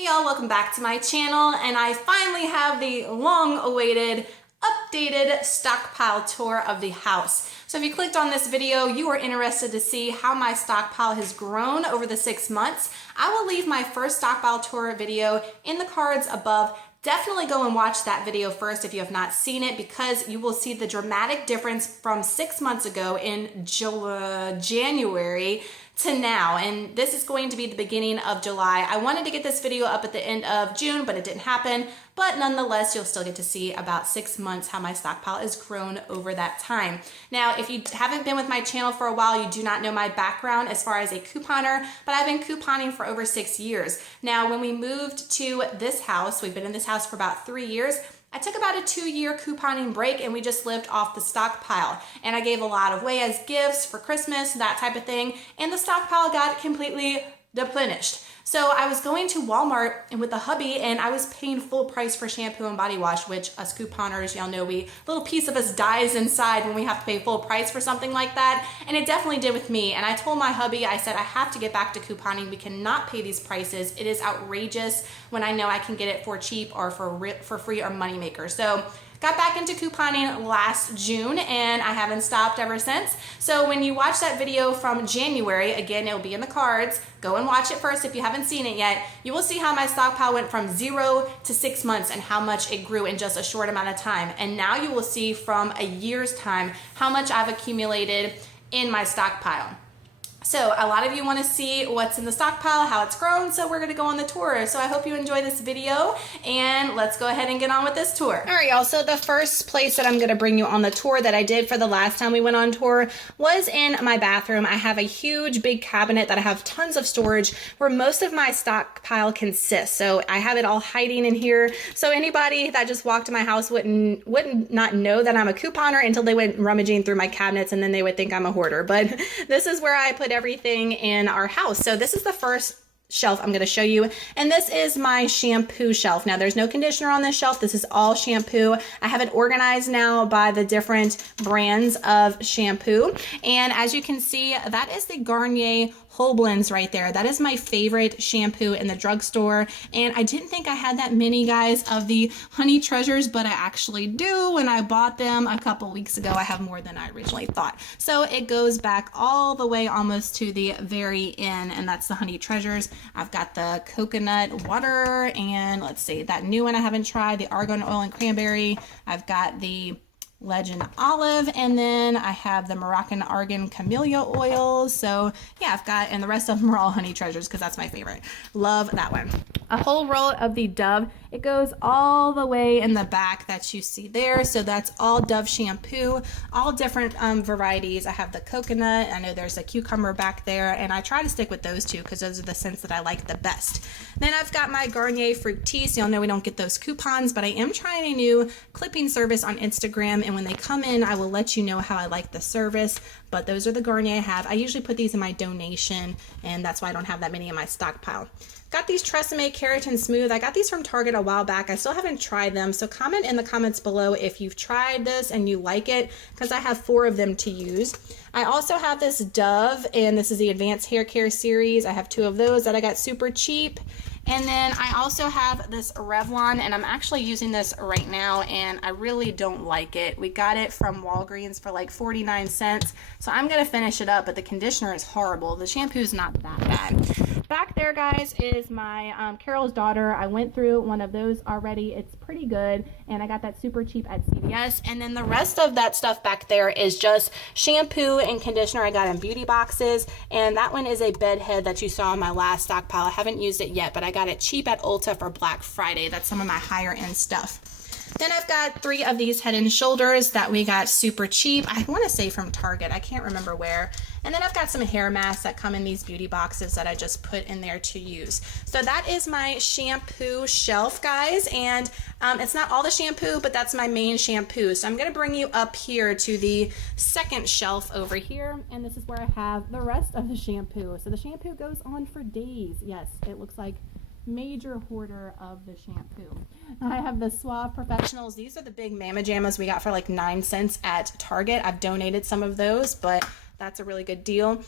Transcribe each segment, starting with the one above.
Hey y'all, welcome back to my channel, and I finally have the long-awaited updated stockpile tour of the house. So if you clicked on this video, you are interested to see how my stockpile has grown over the 6 months. I will leave my first stockpile tour video in the cards above. Definitely go and watch that video first if you have not seen it, because you will see the dramatic difference from 6 months ago in January to now, and this is going to be the beginning of July. I wanted to get this video up at the end of June, but it didn't happen. But nonetheless, you'll still get to see about 6 months how my stockpile has grown over that time. Now, if you haven't been with my channel for a while, you do not know my background as far as a couponer, but I've been couponing for over 6 years. Now, when we moved to this house, we've been in this house for about 3 years, I took about a 2-year couponing break and we just lived off the stockpile. And I gave a lot away as gifts for Christmas, that type of thing. And the stockpile got completely depleted. So I was going to Walmart and with the hubby, and I was paying full price for shampoo and body wash, which us couponers, y'all know, a little piece of us dies inside when we have to pay full price for something like that. And it definitely did with me. And I told my hubby, I said, I have to get back to couponing. We cannot pay these prices. It is outrageous when I know I can get it for cheap or for free or moneymaker. So got back into couponing last June, and I haven't stopped ever since. So when you watch that video from January, again, it'll be in the cards. Go and watch it first if you haven't seen it yet. You will see how my stockpile went from 0 to 6 months and how much it grew in just a short amount of time. And now you will see from a year's time how much I've accumulated in my stockpile. So a lot of you want to see what's in the stockpile, how it's grown, so we're going to go on the tour. So I hope you enjoy this video, and let's go ahead and get on with this tour. All right, y'all, so the first place that I'm going to bring you on the tour that I did for the last time we went on tour was in my bathroom. I have a huge big cabinet that I have tons of storage where most of my stockpile consists. So I have it all hiding in here. So anybody that just walked to my house wouldn't not know that I'm a couponer until they went rummaging through my cabinets, and then they would think I'm a hoarder. But this is where I put everything in our house. So this is the first shelf I'm going to show you, and this is my shampoo shelf. Now there's no conditioner on this shelf. This is all shampoo. I have it organized now by the different brands of shampoo, and as you can see, that is the Garnier Whole Blends right there. That is my favorite shampoo in the drugstore, and I didn't think I had that many, guys, of the Honey Treasures, but I actually do. When I bought them a couple weeks ago, I have more than I originally thought. So it goes back all the way almost to the very end, and that's the Honey Treasures. I've got the coconut water, and let's see, that new one I haven't tried, the argan oil and cranberry. I've got the Legend Olive, and then I have the Moroccan Argan Camellia oil. So yeah, I've got, and the rest of them are all Honey Treasures because that's my favorite. Love that one. A whole roll of the Dove. It goes all the way in the back that you see there. So that's all Dove shampoo, all different varieties. I have the coconut. I know there's a cucumber back there, and I try to stick with those two because those are the scents that I like the best. Then I've got my Garnier Fructis. Y'all know we don't get those coupons, but I am trying a new clipping service on Instagram, and when they come in, I will let you know how I like the service. But those are the Garnier I have. I usually put these in my donation, and that's why I don't have that many in my stockpile. Got these Tresemme Keratin Smooth. I got these from Target a while back. I still haven't tried them, so comment in the comments below if you've tried this and you like it, because I have 4 of them to use. I also have this Dove, and this is the Advanced Hair Care series. I have 2 of those that I got super cheap. And then I also have this Revlon, and I'm actually using this right now, and I really don't like it. We got it from Walgreens for like 49 cents, so I'm going to finish it up, but the conditioner is horrible. The shampoo's not that bad. Back there, guys, is my Carol's Daughter. I went through one of those already. It's pretty good, and I got that super cheap at CVS. And then the rest of that stuff back there is just shampoo and conditioner I got in beauty boxes, and that one is a bed head that you saw in my last stockpile. I haven't used it yet, but I got it cheap at Ulta for Black Friday. That's some of my higher end stuff. Then I've got 3 of these Head and Shoulders that we got super cheap. I want to say from Target. I can't remember where. And then I've got some hair masks that come in these beauty boxes that I just put in there to use. So that is my shampoo shelf, guys. And it's not all the shampoo, but that's my main shampoo. So I'm going to bring you up here to the second shelf over here. And this is where I have the rest of the shampoo. So the shampoo goes on for days. Yes, it looks like major hoarder of the shampoo. I have the Suave Professionals. These are the big Mama Jammas we got for like 9 cents at Target. I've donated some of those, but that's a really good deal.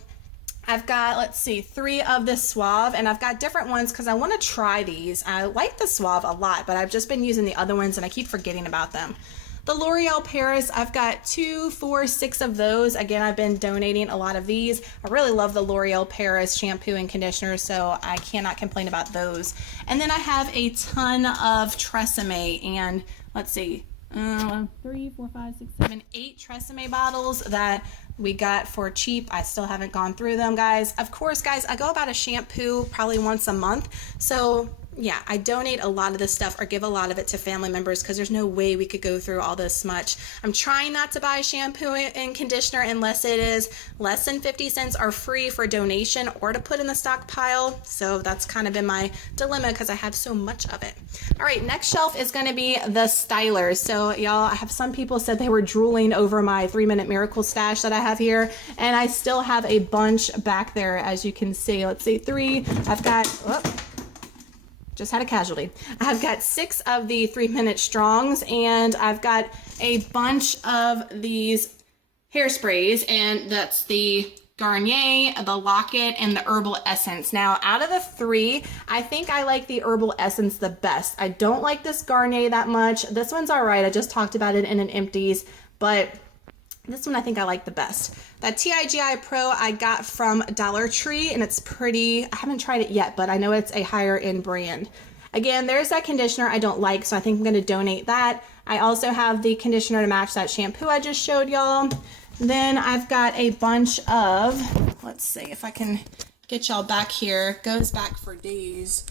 I've got, let's see, 3 of the Suave, and I've got different ones because I want to try these. I like the Suave a lot, but I've just been using the other ones and I keep forgetting about them. The L'Oreal Paris, I've got 2, 4, 6 of those. Again, I've been donating a lot of these. I really love the L'Oreal Paris shampoo and conditioner, so I cannot complain about those. And then I have a ton of Tresemme, and let's see, 3, 4, 5, 6, 7, 8 Tresemme bottles that we got for cheap. I still haven't gone through them, guys. Of course, guys, I go about a shampoo probably once a month. So yeah, I donate a lot of this stuff or give a lot of it to family members because there's no way we could go through all this much. I'm trying not to buy shampoo and conditioner unless it is less than 50 cents or free for donation or to put in the stockpile. So that's kind of been my dilemma because I have so much of it. All right, next shelf is going to be the stylers. So y'all, I have some people said they were drooling over my 3-Minute Miracle stash that I have here, and I still have a bunch back there, as you can see. Let's see, 3. I've got, just had a casualty. I've got 6 of the 3-Minute Strongs, and I've got a bunch of these hairsprays, and that's the Garnier, the Locket, and the Herbal Essence. Now, out of the 3, I think I like the Herbal Essence the best. I don't like this Garnier that much. This one's all right. I just talked about it in an empties, but this one I think I like the best. That TIGI Pro I got from Dollar Tree, and it's pretty, I haven't tried it yet, but I know it's a higher end brand. Again, there's that conditioner I don't like, so I think I'm going to donate that. I also have the conditioner to match that shampoo I just showed y'all. Then I've got a bunch of, let's see if I can get y'all back here. Goes back for days.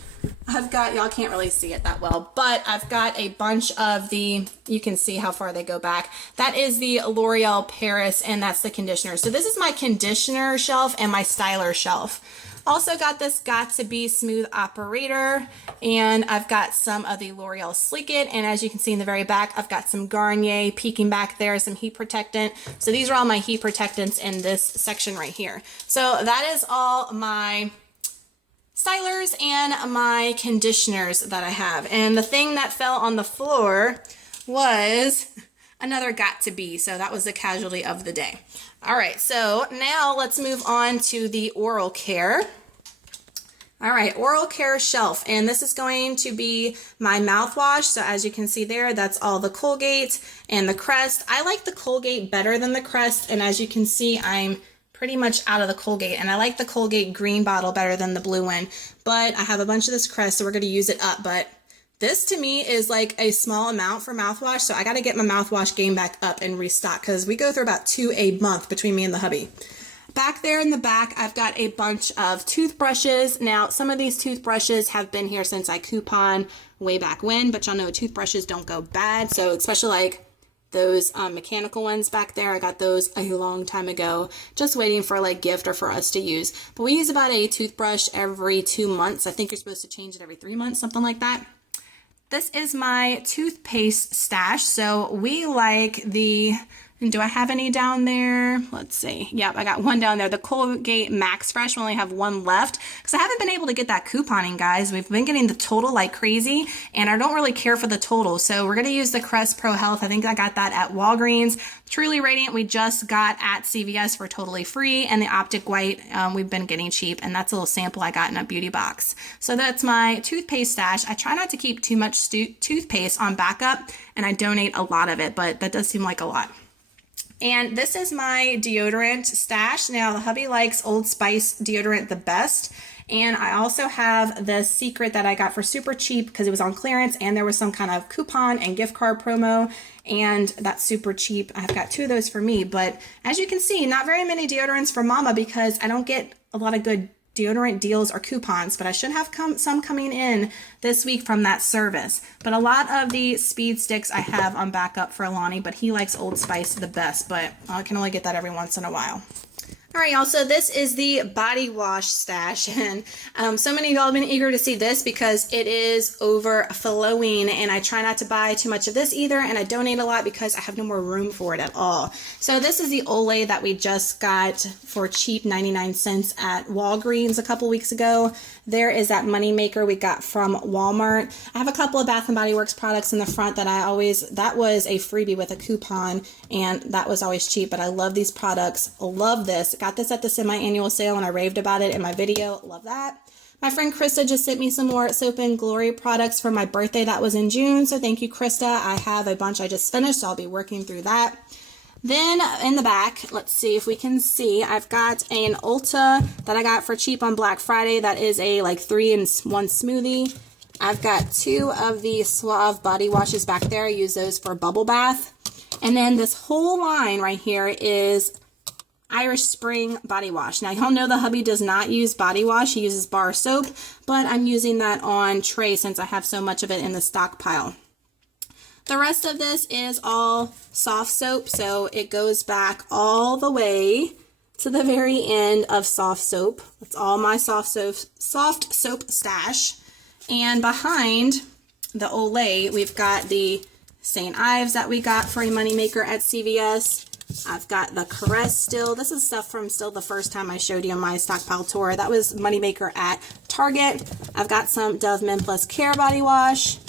I've got, y'all can't really see it that well, but I've got a bunch of the, you can see how far they go back. That is the L'Oreal Paris, and that's the conditioner. So this is my conditioner shelf and my styler shelf. Also got this Got to Be Smooth Operator, and I've got some of the L'Oreal Sleek It, and as you can see in the very back, I've got some Garnier peeking back there, some heat protectant. So these are all my heat protectants in this section right here. So that is all my stylers and my conditioners that I have. And the thing that fell on the floor was another Got to Be, so that was the casualty of the day. All right, so now let's move on to the oral care. All right, oral care shelf, and this is going to be my mouthwash. So as you can see there, that's all the Colgate and the Crest. I like the Colgate better than the Crest, and as you can see, I'm pretty much out of the Colgate, and I like the Colgate green bottle better than the blue one, but I have a bunch of this Crest, so we're going to use it up. But this to me is like a small amount for mouthwash, so I got to get my mouthwash game back up and restock because we go through about 2 a month between me and the hubby. Back there in the back, I've got a bunch of toothbrushes. Now, some of these toothbrushes have been here since I coupon way back when, but y'all know toothbrushes don't go bad, so especially like those mechanical ones back there, I got those a long time ago, just waiting for like gift or for us to use. But we use about a toothbrush every 2 months. I think you're supposed to change it every 3 months, something like that. This is my toothpaste stash. So we like the, and do I have any down there? Let's see. Yep, I got one down there. The Colgate Max Fresh. We only have one left because I haven't been able to get that couponing, guys. We've been getting the total like crazy, and I don't really care for the total. So we're going to use the Crest Pro Health. I think I got that at Walgreens. Truly Radiant we just got at CVS for totally free, and the Optic White we've been getting cheap, and that's a little sample I got in a beauty box. So that's my toothpaste stash. I try not to keep too much toothpaste on backup, and I donate a lot of it, but that does seem like a lot. And this is my deodorant stash. Now, the hubby likes Old Spice deodorant the best. And I also have the Secret that I got for super cheap because it was on clearance and there was some kind of coupon and gift card promo. And that's super cheap. I've got 2 of those for me. But as you can see, not very many deodorants for Mama because I don't get a lot of good deodorant deals or coupons, but I should have some coming in this week from that service. But a lot of the speed sticks I have on backup for Alani, but he likes Old Spice the best, but I can only get that every once in a while. All right, y'all, so this is the body wash stash, and so many of y'all have been eager to see this because it is overflowing, and I try not to buy too much of this either, and I donate a lot because I have no more room for it at all. So this is the Olay that we just got for cheap 99 cents at Walgreens a couple weeks ago. there is that money maker we got from Walmart. I have a couple of Bath & Body Works products in the front that that was a freebie with a coupon, and that was always cheap, but I love these products. Love this. Got this at the semi-annual sale, and I raved about it in my video. Love that. My friend Krista just sent me some more Soap and Glory products for my birthday. That was in June, so thank you, Krista. I have a bunch I just finished, so I'll be working through that. Then in the back, let's see if we can see, I've got an Ulta that I got for cheap on Black Friday. That is a like 3-in-1 smoothie. I've got 2 of the Suave body washes back there. I use those for bubble bath. And then this whole line right here is Irish Spring body wash. Now, y'all know the hubby does not use body wash. He uses bar soap, but I'm using that on tray since I have so much of it in the stockpile. The rest of this is all soft soap, so it goes back all the way to the very end of soft soap. That's all my soft soap stash. And behind the Olay, we've got the St. Ives that we got for a moneymaker at CVS. I've got the Caress still. This is stuff from still the first time I showed you on my stockpile tour. That was moneymaker at Target. I've got some Dove Men Plus Care body wash.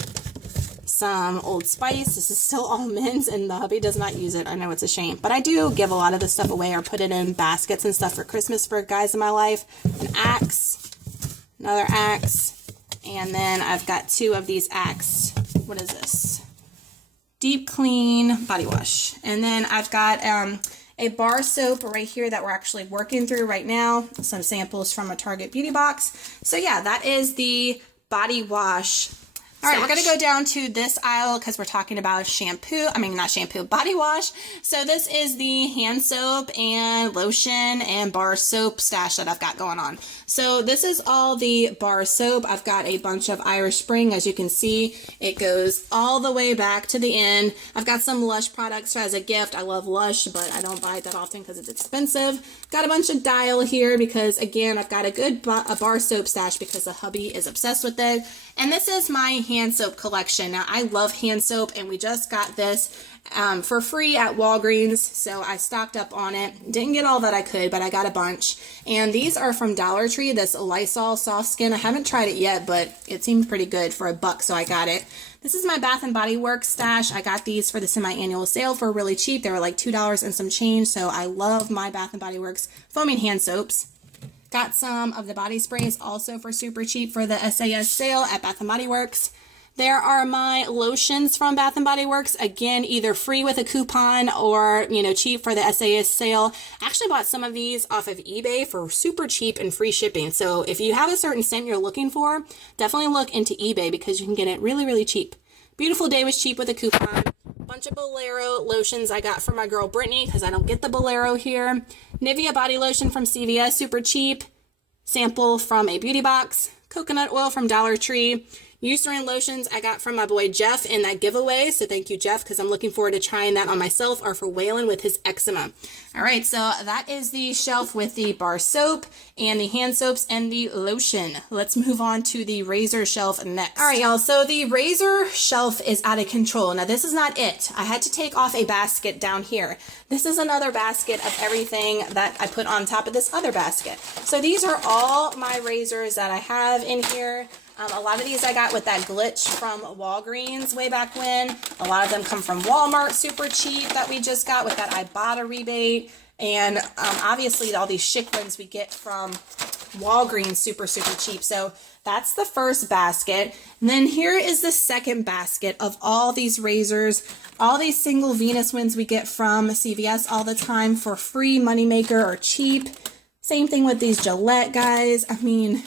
Some Old Spice. This is still all men's, and the hubby does not use it. I know it's a shame, but I do give a lot of this stuff away or put it in baskets and stuff for Christmas for guys in my life. An Axe, another Axe, and then I've got 2 of these Axe. What is this? Deep Clean body wash. And then I've got a bar soap right here that we're actually working through right now. Some samples from a Target beauty box. So yeah, that is the body wash. All right, we're going to go down to this aisle because we're talking about body wash. So this is the hand soap and lotion and bar soap stash that I've got going on. So this is all the bar soap. I've got a bunch of Irish Spring. As you can see, it goes all the way back to the end. I've got some Lush products as a gift. I love Lush, but I don't buy it that often because it's expensive. Got a bunch of Dial here because, again, I've got a good bar soap stash because the hubby is obsessed with it. And this is my hand soap collection. Now, I love hand soap, and we just got this for free at Walgreens, so I stocked up on it. Didn't get all that I could, but I got a bunch. And these are from Dollar Tree, this Lysol Soft Skin. I haven't tried it yet, but it seemed pretty good for $1, so I got it. This is my Bath & Body Works stash. I got these for the semi-annual sale for really cheap. They were like $2 and some change, so I love my Bath & Body Works foaming hand soaps. Got some of the body sprays also for super cheap for the SAS sale at Bath & Body Works. There are my lotions from Bath & Body Works. Again, either free with a coupon or, cheap for the SAS sale. I actually bought some of these off of eBay for super cheap and free shipping. So if you have a certain scent you're looking for, definitely look into eBay because you can get it really, really cheap. Beautiful Day was cheap with a coupon. Bunch of Bolero lotions I got from my girl Brittany because I don't get the Bolero here. Nivea body lotion from CVS, super cheap. Sample from a beauty box. Coconut oil from Dollar Tree. Eucerin lotions I got from my boy Jeff in that giveaway. So thank you, Jeff, because I'm looking forward to trying that on myself or for Waylon with his eczema. All right, so that is the shelf with the bar soap and the hand soaps and the lotion. Let's move on to the razor shelf next. All right, y'all, so the razor shelf is out of control. Now, this is not it. I had to take off a basket down here. This is another basket of everything that I put on top of this other basket. So these are all my razors that I have in here. A lot of these I got with that glitch from Walgreens way back when. A lot of them come from Walmart, super cheap, that we just got with that Ibotta rebate. And obviously all these chic ones we get from Walgreens, super, super cheap. So that's the first basket. And then here is the second basket of all these razors, all these single Venus ones we get from CVS all the time for free, moneymaker, or cheap. Same thing with these Gillette guys. I mean,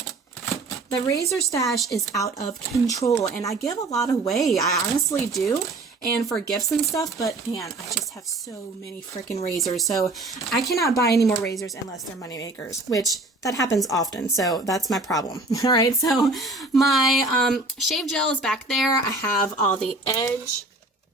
the razor stash is out of control, and I give a lot away. I honestly do, and for gifts and stuff, but man, I just have so many freaking razors, so I cannot buy any more razors unless they're money makers, which that happens often, so that's my problem. All right, so my shave gel is back there. I have all the Edge,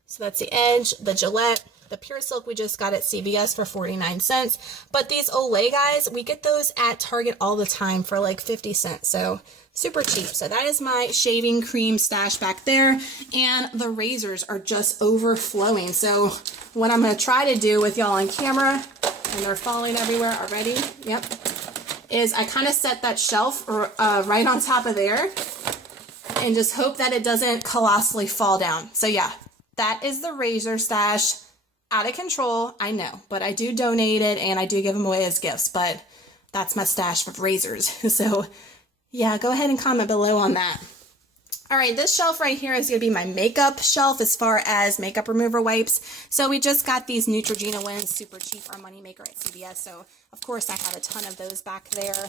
so that's the Edge, the Gillette, the Pure Silk we just got at CVS for 49 cents. But these Olay guys, we get those at Target all the time for like 50 cents. So super cheap. So that is my shaving cream stash back there. And the razors are just overflowing. So what I'm going to try to do with y'all on camera, and they're falling everywhere already, yep, is I kind of set that shelf right on top of there and just hope that it doesn't colossally fall down. So yeah, that is the razor stash. Out of control, I know, but I do donate it and I do give them away as gifts, but that's my stash of razors. So yeah, go ahead and comment below on that. All right, this shelf right here is going to be my makeup shelf as far as makeup remover wipes. So we just got these Neutrogena Wins, super cheap, our moneymaker at CVS. So of course I have a ton of those back there.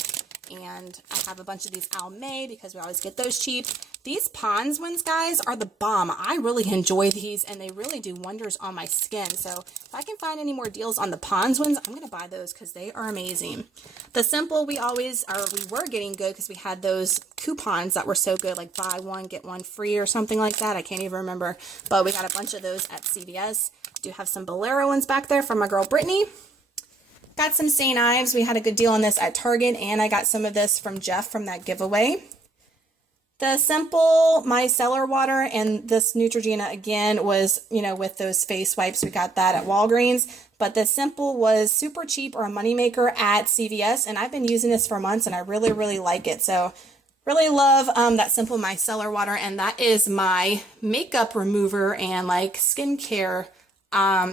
And I have a bunch of these Almay because we always get those cheap. These Pond's ones, guys, are the bomb. I really enjoy these and they really do wonders on my skin. So if I can find any more deals on the Pond's ones, I'm going to buy those because they are amazing. The Simple, we were getting good because we had those coupons that were so good, like buy one, get one free or something like that. I can't even remember, but we got a bunch of those at CVS. Do have some Bolero ones back there from my girl Brittany. Got some St. Ives. We had a good deal on this at Target, and I got some of this from Jeff from that giveaway. The Simple micellar water and this Neutrogena again was, you know, with those face wipes. We got that at Walgreens, but the Simple was super cheap or a moneymaker at CVS, and I've been using this for months and I really, really like it. So really love that Simple micellar water, and that is my makeup remover and like skincare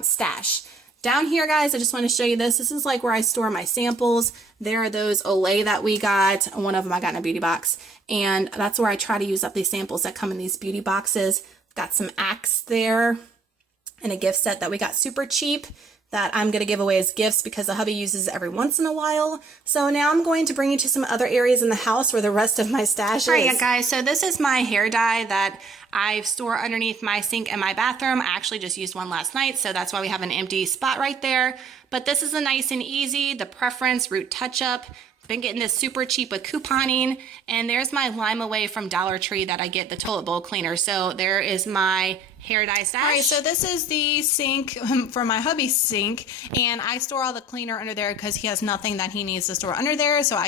stash. Down here, guys, I just want to show you this. This is like where I store my samples. There are those Olay that we got. One of them I got in a beauty box. And that's where I try to use up these samples that come in these beauty boxes. Got some Axe there and a gift set that we got super cheap that I'm going to give away as gifts because the hubby uses it every once in a while. So now I'm going to bring you to some other areas in the house where the rest of my stash is. All right, guys, so this is my hair dye that I store underneath my sink in my bathroom. I actually just used one last night, so that's why we have an empty spot right there. But this is a nice and easy, the Preference Root Touch-Up. Been getting this super cheap with couponing, and there's my Lime Away from Dollar Tree that I get the toilet bowl cleaner. So there is my hair dye stash. All right, so this is the sink for my hubby's sink, and I store all the cleaner under there because he has nothing that he needs to store under there, so I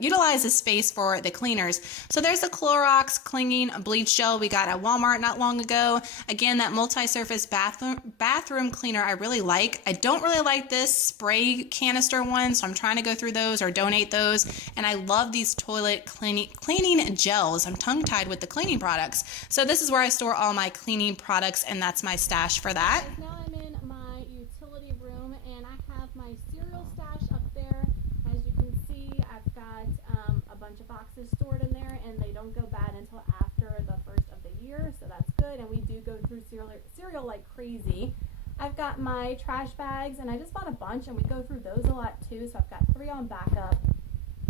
utilize the space for the cleaners. So there's the Clorox clinging bleach gel we got at Walmart not long ago. Again, that multi-surface bathroom cleaner I really like. I don't really like this spray canister one, so I'm trying to go through those or donate those, and I love these toilet cleaning gels. I'm tongue-tied with the cleaning products. So this is where I store all my cleaning products, and that's my stash for that. Now I'm in my utility room, and I have my cereal stash up there. As you can see, I've got a bunch of boxes stored in there, and they don't go bad until after the first of the year, so that's good. And we do go through cereal like crazy. I've got my trash bags, and I just bought a bunch, and we go through those a lot too, so I've got 3 on backup.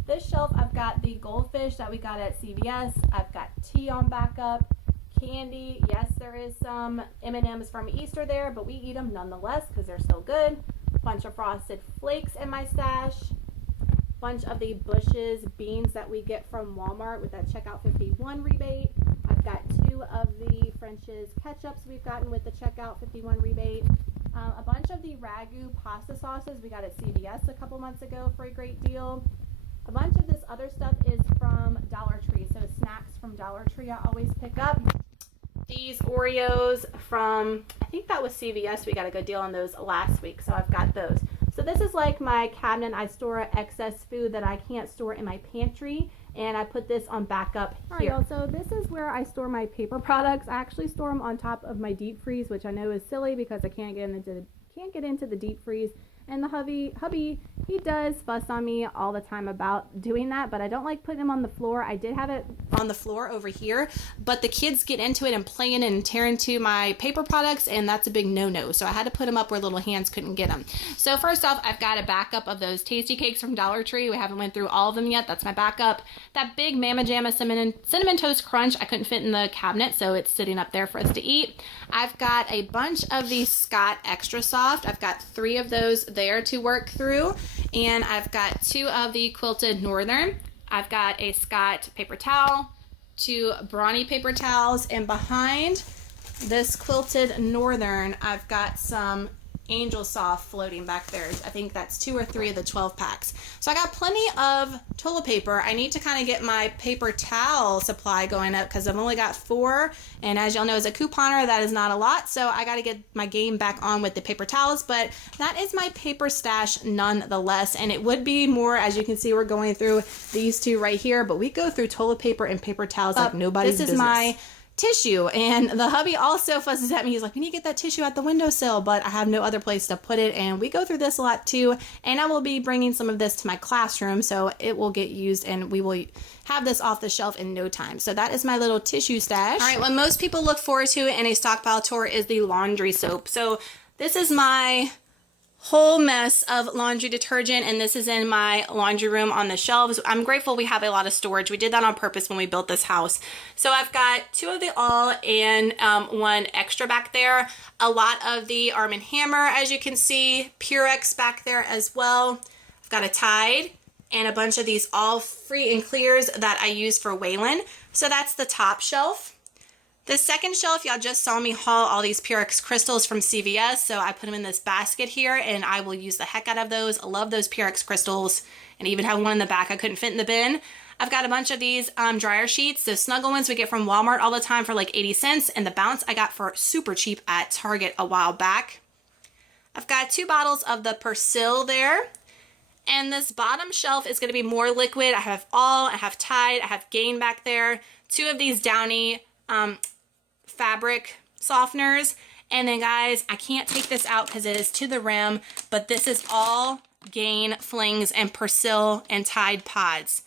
This shelf, I've got the goldfish that we got at CVS. I've got tea on backup. Candy, yes, there is some M&Ms from Easter there, but we eat them nonetheless because they're still good. Bunch of Frosted Flakes in my stash. Bunch of the Bush's beans that we get from Walmart with that Checkout 51 rebate. I've got 2 of the French's ketchups we've gotten with the Checkout 51 rebate. A bunch of the Ragu pasta sauces we got at CVS a couple months ago for a great deal. A bunch of this other stuff is from Dollar Tree, so snacks from Dollar Tree I always pick up. These Oreos from, I think that was CVS. We got a good deal on those last week, so I've got those. So this is like my cabinet. I store excess food that I can't store in my pantry, and I put this on backup here. All right, so this is where I store my paper products. I actually store them on top of my deep freeze, which I know is silly because I can't get into the deep freeze. And the hubby, he does fuss on me all the time about doing that, but I don't like putting him on the floor. I did have it on the floor over here, but the kids get into it and play in it and tear into my paper products, and that's a big no-no. So I had to put him up where little hands couldn't get them. So first off, I've got a backup of those Tasty Cakes from Dollar Tree. We haven't went through all of them yet. That's my backup. That big Mama Jamma Cinnamon Toast Crunch, I couldn't fit in the cabinet, so it's sitting up there for us to eat. I've got a bunch of these Scott Extra Soft. I've got 3 of those there to work through, and I've got 2 of the Quilted Northern. I've got a Scott paper towel, 2 Brawny paper towels, and behind this Quilted Northern I've got some Angel Soft floating back there. I think that's 2 or 3 of the 12 packs. So I got plenty of toilet paper. I need to kind of get my paper towel supply going up because I've only got 4. And as y'all know, as a couponer, that is not a lot. So I got to get my game back on with the paper towels. But that is my paper stash nonetheless. And it would be more, as you can see, we're going through these 2 right here. But we go through toilet paper and paper towels like nobody's business. This is my tissue, and the hubby also fusses at me. He's like, we need to get that tissue at the windowsill, but I have no other place to put it, and we go through this a lot too. And I will be bringing some of this to my classroom, so it will get used, and we will have this off the shelf in no time. So that is my little tissue stash. All right, what most people look forward to in a stockpile tour is the laundry soap. So this is my whole mess of laundry detergent, and this is in my laundry room on the shelves. I'm grateful we have a lot of storage. We did that on purpose when we built this house. So I've got 2 of the All and 1 extra back there. A lot of the Arm & Hammer, as you can see. Purex back there as well. I've got a Tide and a bunch of these All Free and Clears that I use for Waylon. So that's the top shelf. The second shelf, y'all just saw me haul all these Purex crystals from CVS, so I put them in this basket here, and I will use the heck out of those. I love those Purex crystals, and even have one in the back I couldn't fit in the bin. I've got a bunch of these dryer sheets, those snuggle ones we get from Walmart all the time for like 80 cents, and the Bounce I got for super cheap at Target a while back. I've got 2 bottles of the Persil there, and this bottom shelf is going to be more liquid. I have All, I have Tide, I have Gain back there, 2 of these Downy fabric softeners, and then guys, I can't take this out because it is to the rim, but this is all Gain flings and Persil and Tide pods,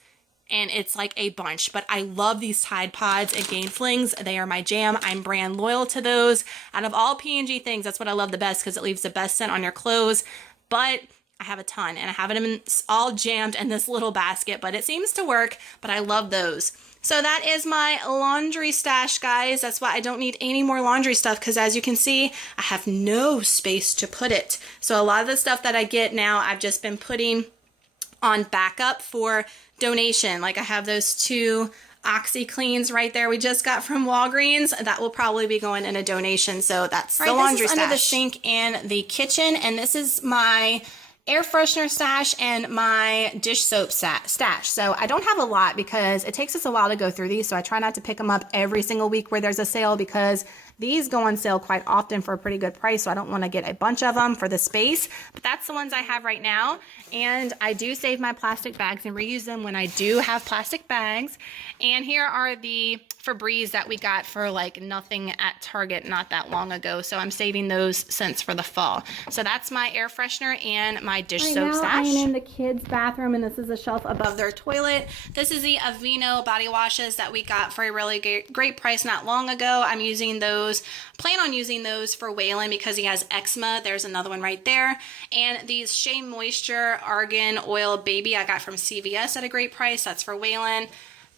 and it's like a bunch. But I love these Tide pods and Gain flings. They are my jam. I'm brand loyal to those. Out of all P&G things, that's what I love the best because it leaves the best scent on your clothes. But I have a ton, and I have them all jammed in this little basket, but it seems to work. But I love those. So that is my laundry stash, guys. That's why I don't need any more laundry stuff, because as you can see, I have no space to put it. So a lot of the stuff that I get now, I've just been putting on backup for donation. Like I have those 2 OxyCleans right there we just got from Walgreens. That will probably be going in a donation. So that's the laundry stash. Under the sink in the kitchen, and this is my air freshener stash and my dish soap stash. So I don't have a lot because it takes us a while to go through these, so I try not to pick them up every single week where there's a sale, because these go on sale quite often for a pretty good price, so I don't want to get a bunch of them for the space. But that's the ones I have right now, and I do save my plastic bags and reuse them when I do have plastic bags. And here are the Febreze that we got for like nothing at Target not that long ago, so I'm saving those scents for the fall. So that's my air freshener and my dish soap stash. I'm in the kids' bathroom, and this is a shelf above their toilet. This is the Aveeno body washes that we got for a really great price not long ago. I'm using those, plan on using those for Waylon because he has eczema. There's another one right there. And these Shea Moisture Argan Oil Baby I got from CVS at a great price. That's for Waylon.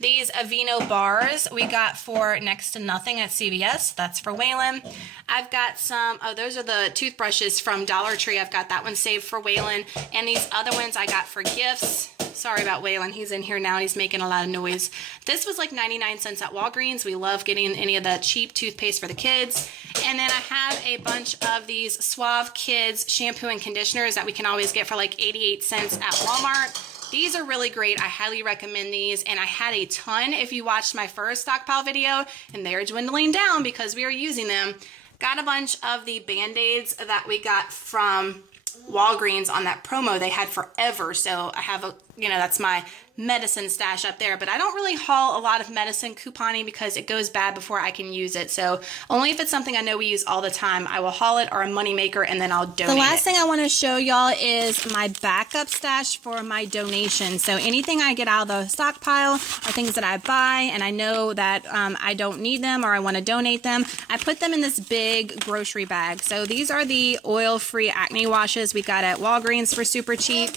These Aveeno bars we got for next to nothing at CVS. That's for Waylon. I've got some, oh, those are the toothbrushes from Dollar Tree. I've got that one saved for Waylon. And these other ones I got for gifts. Sorry about Waylon. He's in here now. He's making a lot of noise. This was like 99 cents at Walgreens. We love getting any of the cheap toothpaste for the kids. And then I have a bunch of these Suave Kids shampoo and conditioners that we can always get for like 88 cents at Walmart. These are really great. I highly recommend these, and I had a ton if you watched my first stockpile video, and they're dwindling down because we are using them. Got a bunch of the Band-Aids that we got from Walgreens on that promo they had forever, so I have a, that's my medicine stash up there, but I don't really haul a lot of medicine couponing because it goes bad before I can use it. So only if it's something I know we use all the time, I will haul it, or a money maker, and then I'll donate it. The last thing I want to show y'all is my backup stash for my donation. So anything I get out of the stockpile are things that I buy and I know that I don't need them or I want to donate them. I put them in this big grocery bag. So these are the oil-free acne washes we got at Walgreens for super cheap.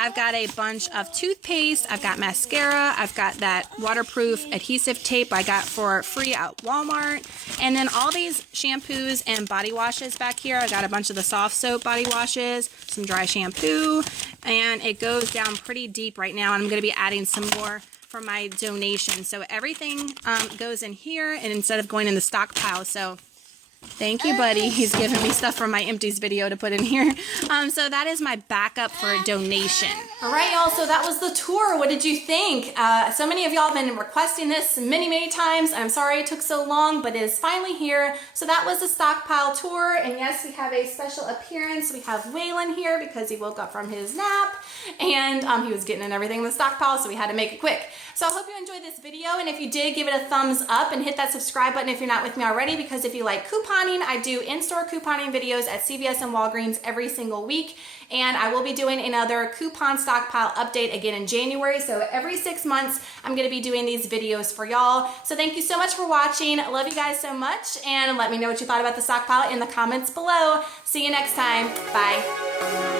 I've got a bunch of toothpaste, I've got mascara, I've got that waterproof adhesive tape I got for free at Walmart, and then all these shampoos and body washes back here. I got a bunch of the soft soap body washes, some dry shampoo, and it goes down pretty deep right now, and I'm going to be adding some more for my donation. So everything goes in here, and instead of going in the stockpile. So Thank you, buddy. He's giving me stuff from my empties video to put in here. So that is my backup for a donation. All right, y'all. So that was the tour. What did you think? So many of y'all have been requesting this many times. I'm sorry it took so long, but it is finally here. So that was the Stockpile tour. And yes, we have a special appearance. We have Waylon here because he woke up from his nap and he was getting in everything in the Stockpile, so we had to make it quick. So I hope you enjoyed this video, and if you did, give it a thumbs up and hit that subscribe button if you're not with me already, because if you like couponing, I do in-store couponing videos at CVS and Walgreens every single week, and I will be doing another coupon Stockpile update again in January. So every 6 months, I'm gonna be doing these videos for y'all. So thank you so much for watching. I love you guys so much, and let me know what you thought about the Stockpile in the comments below. See you next time. Bye.